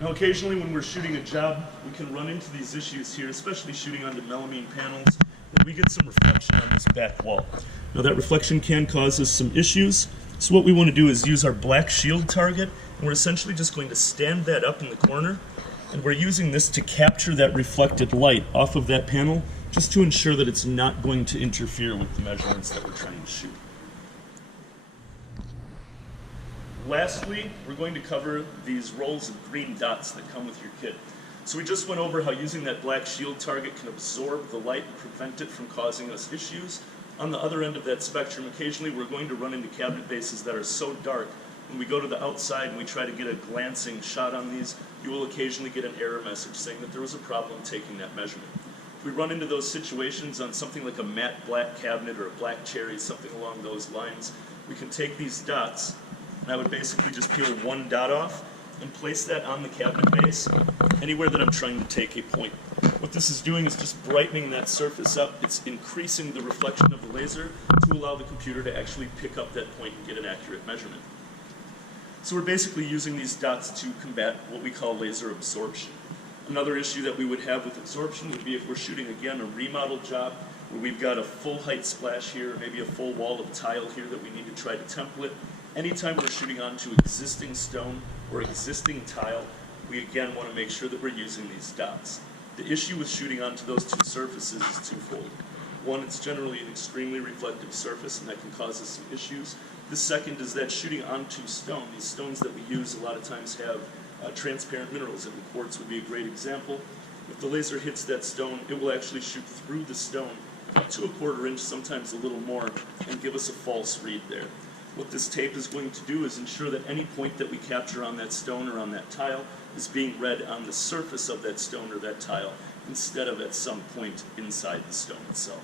Now occasionally when we're shooting a job, we can run into these issues here, especially shooting onto melamine panels, and we get some reflection on this back wall. Now that reflection can cause us some issues, so what we want to do is use our black shield target, and we're essentially just going to stand that up in the corner, and we're using this to capture that reflected light off of that panel, just to ensure that it's not going to interfere with the measurements that we're trying to shoot. Lastly, we're going to cover these rolls of green dots that come with your kit. So we just went over how using that black shield target can absorb the light and prevent it from causing us issues. On the other end of that spectrum, occasionally we're going to run into cabinet bases that are so dark, when we go to the outside and we try to get a glancing shot on these, you will occasionally get an error message saying that there was a problem taking that measurement. If we run into those situations on something like a matte black cabinet or a black cherry, something along those lines, we can take these dots, and I would basically just peel one dot off and place that on the cabinet base, anywhere that I'm trying to take a point. What this is doing is just brightening that surface up. It's increasing the reflection of the laser to allow the computer to actually pick up that point and get an accurate measurement. So we're basically using these dots to combat what we call laser absorption. Another issue that we would have with absorption would be if we're shooting, again, a remodel job where we've got a full height splash here, or maybe a full wall of tile here that we need to try to template. Anytime we're shooting onto existing stone or existing tile, we again want to make sure that we're using these dots. The issue with shooting onto those two surfaces is twofold. One, it's generally an extremely reflective surface, and that can cause us some issues. The second is that shooting onto stone, these stones that we use a lot of times have transparent minerals, and quartz would be a great example. If the laser hits that stone, it will actually shoot through the stone up to 1/4 inch, sometimes a little more, and give us a false read there. What this tape is going to do is ensure that any point that we capture on that stone or on that tile is being read on the surface of that stone or that tile, instead of at some point inside the stone itself.